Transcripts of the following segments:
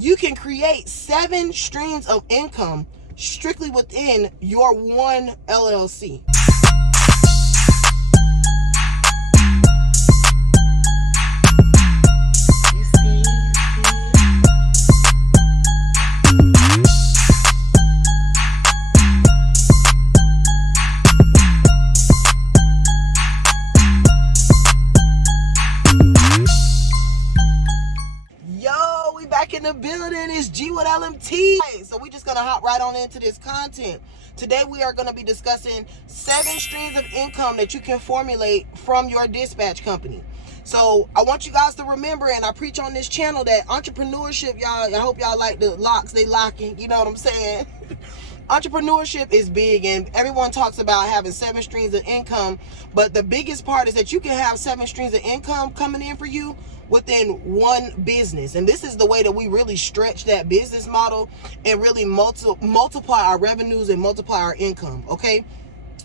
you can create 7 streams of income strictly within your one LLC. Back in the building, it's G with LMT. So we just gonna hop right on into this content. Today we are gonna be discussing 7 streams of income that you can formulate from your dispatch company. So I want you guys to remember, and I preach on this channel, that entrepreneurship, y'all, I hope y'all like the locks, they locking, you know what I'm saying? Entrepreneurship is big, and everyone talks about having 7 streams of income, but the biggest part is that you can have 7 streams of income coming in for you within one business. And this is the way that we really stretch that business model and really multiply our revenues and multiply our income. Okay,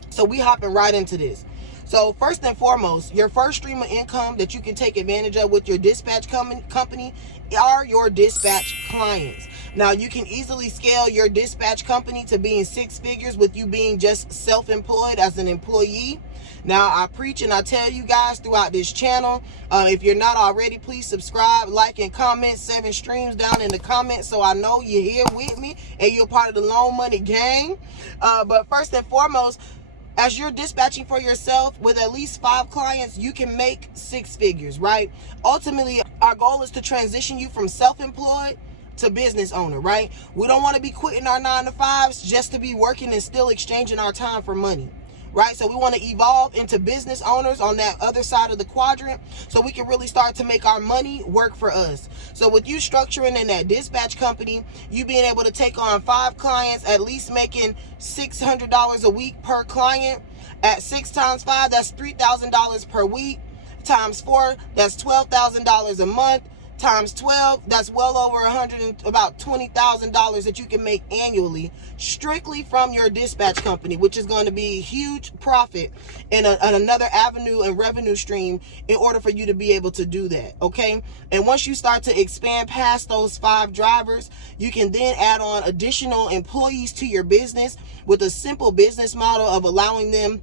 so we hopping right into this. So first and foremost, your first stream of income that you can take advantage of with your dispatch company are your dispatch clients. Now, you can easily scale your dispatch company to being 6 figures with you being just self-employed as an employee. Now, I preach and I tell you guys throughout this channel, if you're not already, please subscribe, like, and comment. 7 streams down in the comments so I know you're here with me and you're part of the Loan Money gang. But first and foremost, as you're dispatching for yourself with at least 5 clients, you can make 6 figures, right? Ultimately, our goal is to transition you from self-employed to business owner, right? We don't want to be quitting our 9-to-5s just to be working and still exchanging our time for money, right? So we want to evolve into business owners on that other side of the quadrant so we can really start to make our money work for us. So with you structuring in that dispatch company, you being able to take on 5 clients, at least making $600 a week per client. At 6 times 5, that's $3,000 per week. Times 4, that's $12,000 a month. Times 12, that's well over about $20,000 that you can make annually strictly from your dispatch company, which is going to be a huge profit and another avenue and revenue stream in order for you to be able to do that. Okay, and once you start to expand past those 5 drivers, you can then add on additional employees to your business with a simple business model of allowing them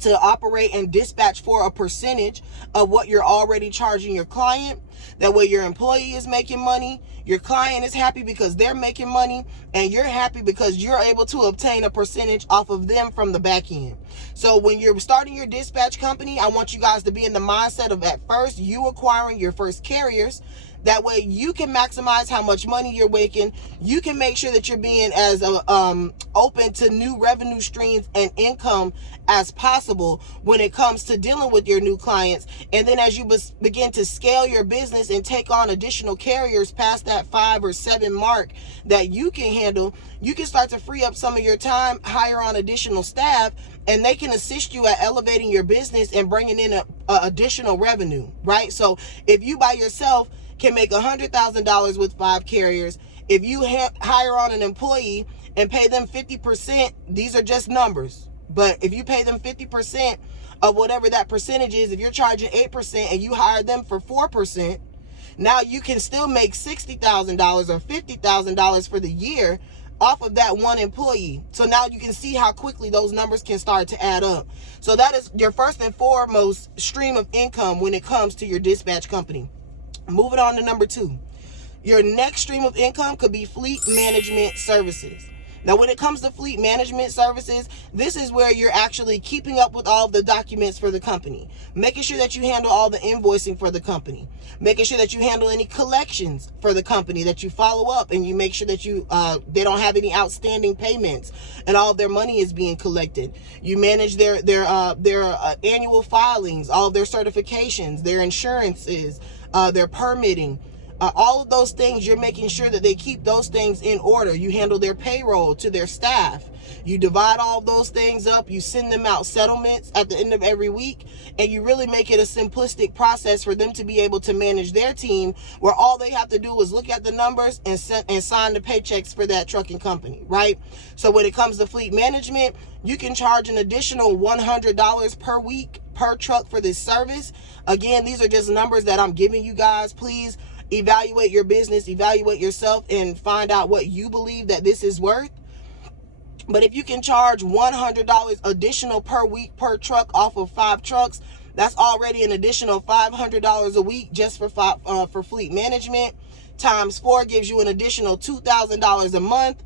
to operate and dispatch for a percentage of what you're already charging your client. That way your employee is making money, your client is happy because they're making money, and you're happy because you're able to obtain a percentage off of them from the back end. So when you're starting your dispatch company, I want you guys to be in the mindset of, at first, you acquiring your first carriers. That way you can maximize how much money you're making. You can make sure that you're being as open to new revenue streams and income as possible when it comes to dealing with your new clients. And then as you begin to scale your business and take on additional carriers past that 5 or 7 mark that you can handle, you can start to free up some of your time, hire on additional staff, and they can assist you at elevating your business and bringing in additional revenue, right? So if you by yourself can make $100,000 with 5 carriers, if you hire on an employee and pay them 50%, these are just numbers, but if you pay them 50% of whatever that percentage is, if you're charging 8% and you hire them for 4%, now you can still make $60,000 or $50,000 for the year off of that one employee. So now you can see how quickly those numbers can start to add up. So that is your first and foremost stream of income when it comes to your dispatch company. Moving on to number 2. Your next stream of income could be fleet management services. Now, when it comes to fleet management services, this is where you're actually keeping up with all of the documents for the company, making sure that you handle all the invoicing for the company, making sure that you handle any collections for the company, that you follow up and you make sure that they don't have any outstanding payments and all of their money is being collected. You manage their annual filings, all of their certifications, their insurances, their permitting. All of those things, you're making sure that they keep those things in order. You handle their payroll to their staff. You divide all those things up. You send them out settlements at the end of every week. And you really make it a simplistic process for them to be able to manage their team, where all they have to do is look at the numbers and sign the paychecks for that trucking company, right? So when it comes to fleet management, you can charge an additional $100 per week per truck for this service. Again, these are just numbers that I'm giving you guys. Please, evaluate your business, evaluate yourself, and find out what you believe that this is worth. But if you can charge $100 additional per week per truck off of 5 trucks, that's already an additional $500 a week just for fleet management. Times 4 gives you an additional $2,000 a month.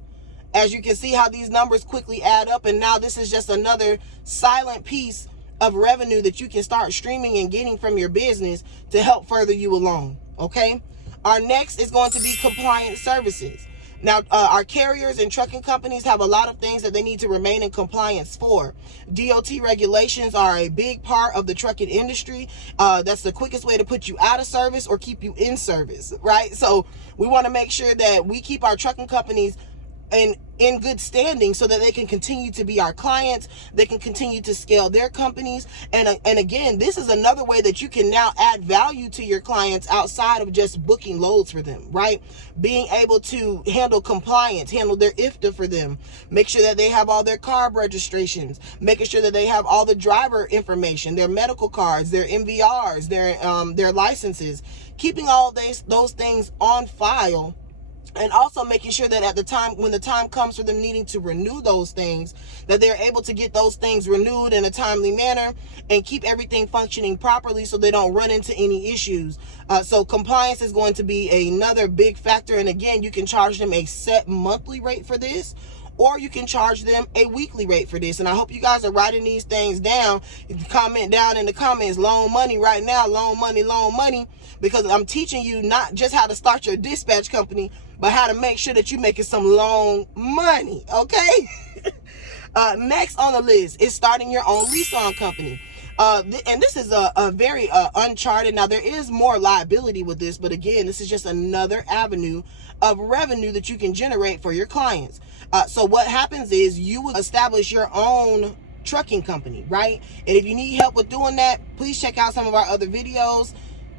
As you can see how these numbers quickly add up, and now this is just another silent piece of revenue that you can start streaming and getting from your business to help further you along. Okay, our next is going to be compliance services. Now, our carriers and trucking companies have a lot of things that they need to remain in compliance for. DOT regulations are a big part of the trucking industry. That's the quickest way to put you out of service or keep you in service, right? So we want to make sure that we keep our trucking companies in good standing so that they can continue to be our clients. They can continue to scale their companies. And again, this is another way that you can now add value to your clients outside of just booking loads for them, right? Being able to handle compliance, handle their IFTA for them, make sure that they have all their carb registrations, making sure that they have all the driver information, their medical cards, their MVRs, their licenses, keeping all those things on file. And also making sure that when the time comes for them needing to renew those things, that they're able to get those things renewed in a timely manner and keep everything functioning properly so they don't run into any issues. So compliance is going to be another big factor. And again, you can charge them a set monthly rate for this, or you can charge them a weekly rate for this. And I hope you guys are writing these things down. Comment down in the comments, loan money right now, loan money, because I'm teaching you not just how to start your dispatch company, but how to make sure that you're making some loan money, okay? Next on the list is starting your own lease-on company. And this is a very uncharted. Now, there is more liability with this, but again, this is just another avenue of revenue that you can generate for your clients. So what happens is you will establish your own trucking company, right? And if you need help with doing that, please check out some of our other videos.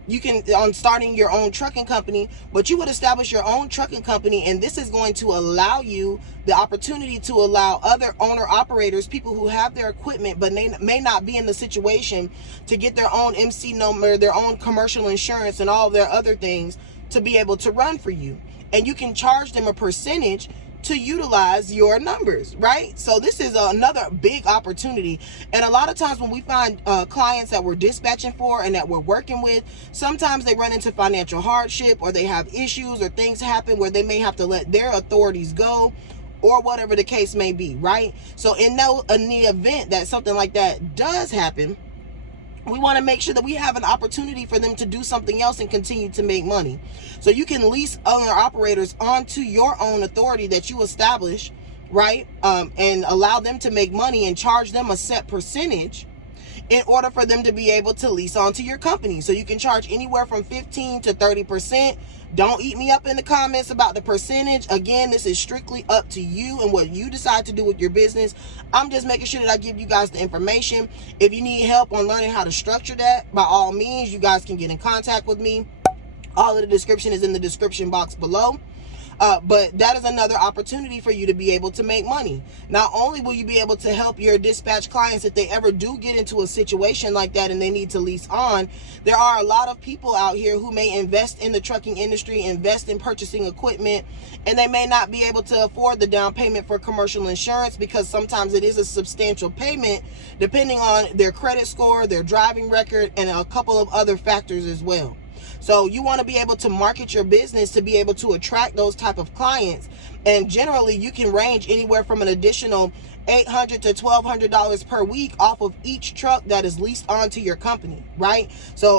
You can on starting your own trucking company, but you would establish your own trucking company, and this is going to allow you the opportunity to allow other owner operators, people who have their equipment but may not be in the situation to get their own MC number, their own commercial insurance, and all their other things to be able to run for you. And you can charge them a percentage to utilize your numbers, right? So this is another big opportunity. And a lot of times when we find clients that we're dispatching for and that we're working with, sometimes they run into financial hardship, or they have issues, or things happen where they may have to let their authorities go, or whatever the case may be, right? So in the event that something like that does happen, we want to make sure that we have an opportunity for them to do something else and continue to make money. So you can lease owner operators onto your own authority that you establish, right? And allow them to make money and charge them a set percentage in order for them to be able to lease onto your company. So you can charge anywhere from 15 to 30%. Don't eat me up in the comments about the percentage. Again, this is strictly up to you and what you decide to do with your business. I'm just making sure that I give you guys the information. If you need help on learning how to structure that, by all means, you guys can get in contact with me. All of the description is in the description box below. But that is another opportunity for you to be able to make money. Not only will you be able to help your dispatch clients if they ever do get into a situation like that and they need to lease on, there are a lot of people out here who may invest in the trucking industry, invest in purchasing equipment, and they may not be able to afford the down payment for commercial insurance, because sometimes it is a substantial payment depending on their credit score, their driving record, and a couple of other factors as well. So you want to be able to market your business to be able to attract those type of clients. And generally, you can range anywhere from an additional $800 to $1,200 per week off of each truck that is leased onto your company, right? So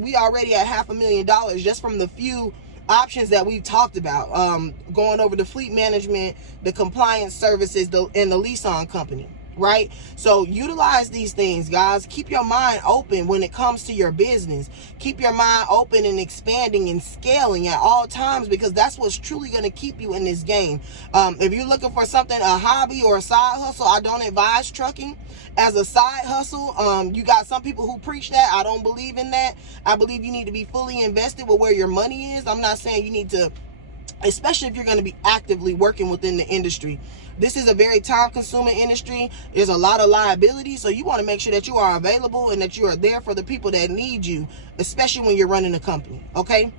we already at $500,000 just from the few options that we've talked about, going over the fleet management, the compliance services, and the lease-on company. Right? So utilize these things, guys. Keep your mind open when it comes to your business. Keep your mind open and expanding and scaling at all times, because that's what's truly going to keep you in this game. If you're looking for something, a hobby or a side hustle, I don't advise trucking as a side hustle. You got some people who preach that. I don't believe in that. I believe you need to be fully invested with where your money is. I'm not saying you need to, especially if you're going to be actively working within the industry. This is a very time-consuming industry. There's a lot of liability, so you want to make sure that you are available and that you are there for the people that need you, especially when you're running a company, okay?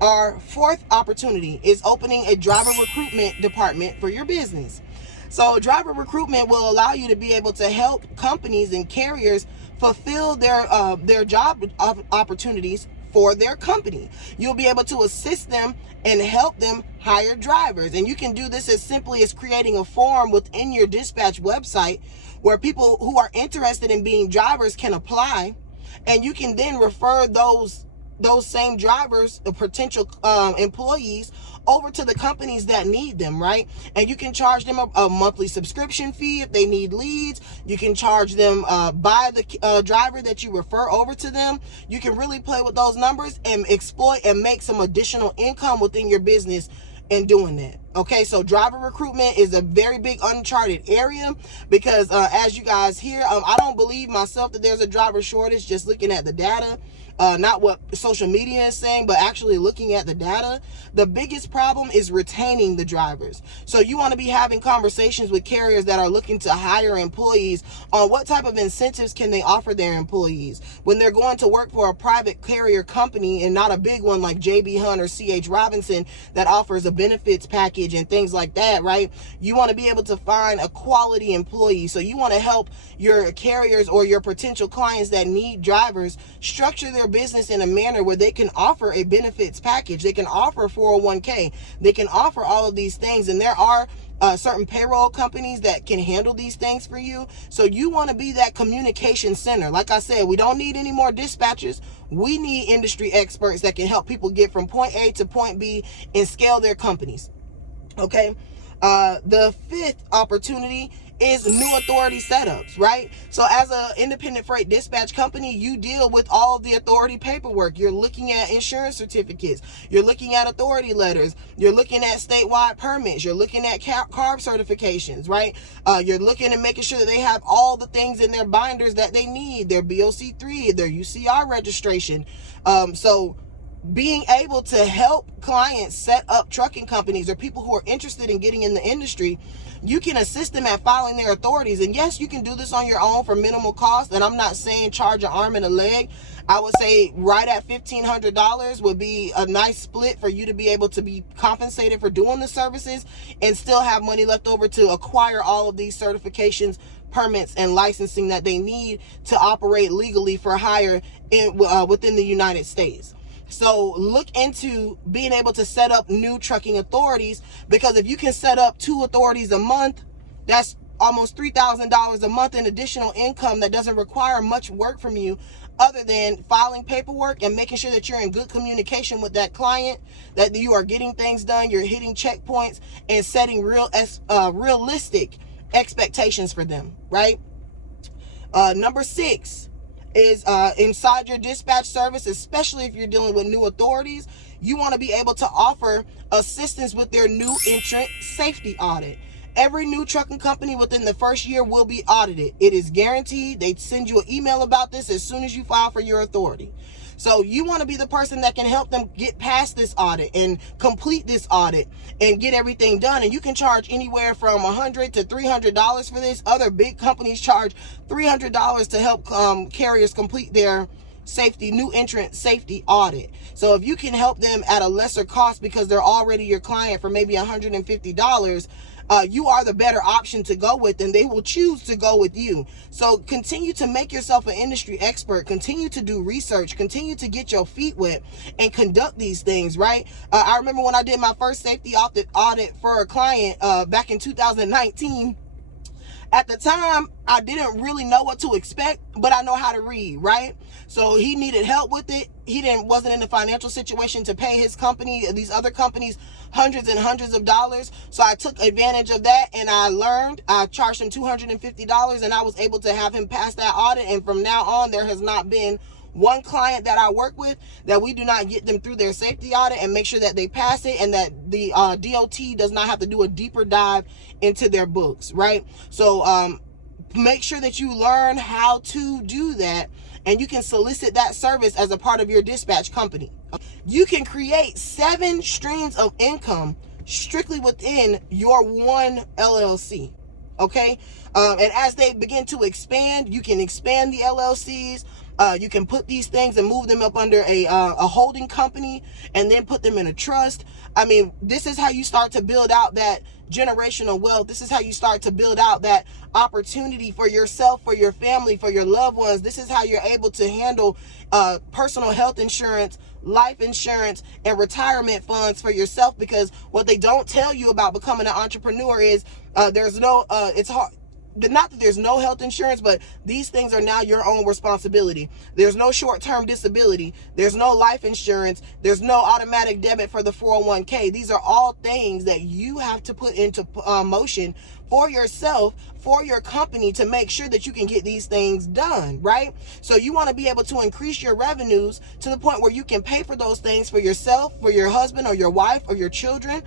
Our fourth opportunity is opening a driver recruitment department for your business. So driver recruitment will allow you to be able to help companies and carriers fulfill their job opportunities for their company. You'll be able to assist them and help them hire drivers. And you can do this as simply as creating a form within your dispatch website where people who are interested in being drivers can apply, and you can then refer those same drivers, the potential employees, over to the companies that need them, right? And you can charge them a monthly subscription fee if they need leads. You can charge them by the driver that you refer over to them. You can really play with those numbers and exploit and make some additional income within your business in doing that. Okay, so driver recruitment is a very big uncharted area because as you guys hear, I don't believe myself that there's a driver shortage just looking at the data. Not what social media is saying, but actually looking at the data. The biggest problem is retaining the drivers. So you want to be having conversations with carriers that are looking to hire employees on what type of incentives can they offer their employees when they're going to work for a private carrier company and not a big one like JB Hunt or CH Robinson that offers a benefits package and things like that, right? You want to be able to find a quality employee. So you want to help your carriers or your potential clients that need drivers structure their business in a manner where they can offer a benefits package. They can offer 401k. They can offer all of these things. And there are certain payroll companies that can handle these things for you. So you want to be that communication center. Like I said, we don't need any more dispatchers. We need industry experts that can help people get from point A to point B and scale their companies. Okay. The fifth opportunity is new authority setups, right? So as an independent freight dispatch company, you deal with all of the authority paperwork. You're looking at insurance certificates. You're looking at authority letters. You're looking at statewide permits. You're looking at CARB certifications, right? You're looking and making sure that they have all the things in their binders that they need, their BOC3, their UCR registration. So being able to help clients set up trucking companies or people who are interested in getting in the industry, you can assist them at filing their authorities. And yes, you can do this on your own for minimal cost. And I'm not saying charge an arm and a leg. I would say right at $1,500 would be a nice split for you to be able to be compensated for doing the services and still have money left over to acquire all of these certifications, permits, and licensing that they need to operate legally for hire within the United States. So look into being able to set up new trucking authorities, because if you can set up 2 authorities a month, that's almost $3,000 a month in additional income that doesn't require much work from you other than filing paperwork and making sure that you're in good communication with that client, that you are getting things done, you're hitting checkpoints and setting realistic expectations for them, right? Number 6 is inside your dispatch service, especially if you're dealing with new authorities, you want to be able to offer assistance with their new entrant safety audit. Every new trucking company within the first year will be audited. It is guaranteed. They send you an email about this as soon as you file for your authority. So you want to be the person that can help them get past this audit and complete this audit and get everything done. And you can charge anywhere from $100 to $300 for this. Other big companies charge $300 to help carriers complete their new entrant safety audit. So if you can help them at a lesser cost because they're already your client for maybe $150, you are the better option to go with, and they will choose to go with you. So continue to make yourself an industry expert, continue to do research, continue to get your feet wet and conduct these things, right? I remember when I did my first safety audit for a client back in 2019. At the time, I didn't really know what to expect, but I know how to read, right? So he needed help with it. He wasn't in the financial situation to pay his company, these other companies, hundreds and hundreds of dollars. So I took advantage of that, and I charged him $250, and I was able to have him pass that audit. And from now on, there has not been one client that I work with that we do not get them through their safety audit and make sure that they pass it, and that the DOT does not have to do a deeper dive into their books, right? So make sure that you learn how to do that, and you can solicit that service as a part of your dispatch company. You can create 7 streams of income strictly within your one LLC. Okay. And as they begin to expand, you can expand the LLCs. You can put these things and move them up under a holding company and then put them in a trust. I mean, this is how you start to build out that generational wealth. This is how you start to build out that opportunity for yourself, for your family, for your loved ones. This is how you're able to handle personal health insurance, life insurance, and retirement funds for yourself. Because what they don't tell you about becoming an entrepreneur is there's no it's hard. Not that there's no health insurance, but these things are now your own responsibility. There's no short-term disability. There's no life insurance. There's no automatic debit for the 401k. These are all things that you have to put into motion for yourself, for your company, to make sure that you can get these things done, right? So you want to be able to increase your revenues to the point where you can pay for those things for yourself, for your husband or your wife or your children.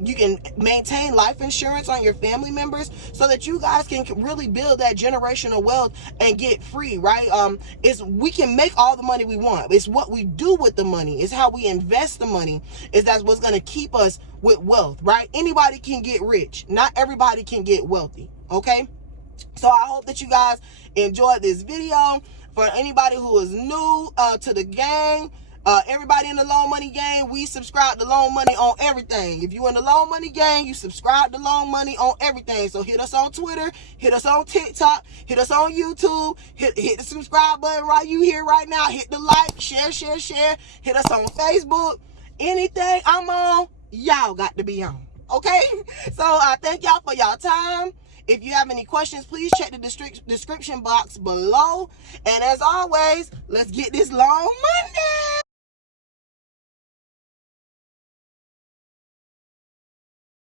You can maintain life insurance on your family members so that you guys can really build that generational wealth and get free, right? We can make all the money we want. It's what we do with the money. It's how we invest the money. That's what's going to keep us with wealth, right? Anybody can get rich. Not everybody can get wealthy, okay? So I hope that you guys enjoyed this video. For anybody who is new to the gang, everybody in the Loan Money Gang, we subscribe to Loan Money on everything. If you in the Loan Money Gang, you subscribe to Loan Money on everything. So hit us on Twitter, hit us on TikTok, hit us on YouTube, hit the subscribe button right you here right now. Hit the like, share. Hit us on Facebook. Anything I'm on, y'all got to be on. Okay? So I thank y'all for y'all time. If you have any questions, please check the description box below. And as always, let's get this Loan Money.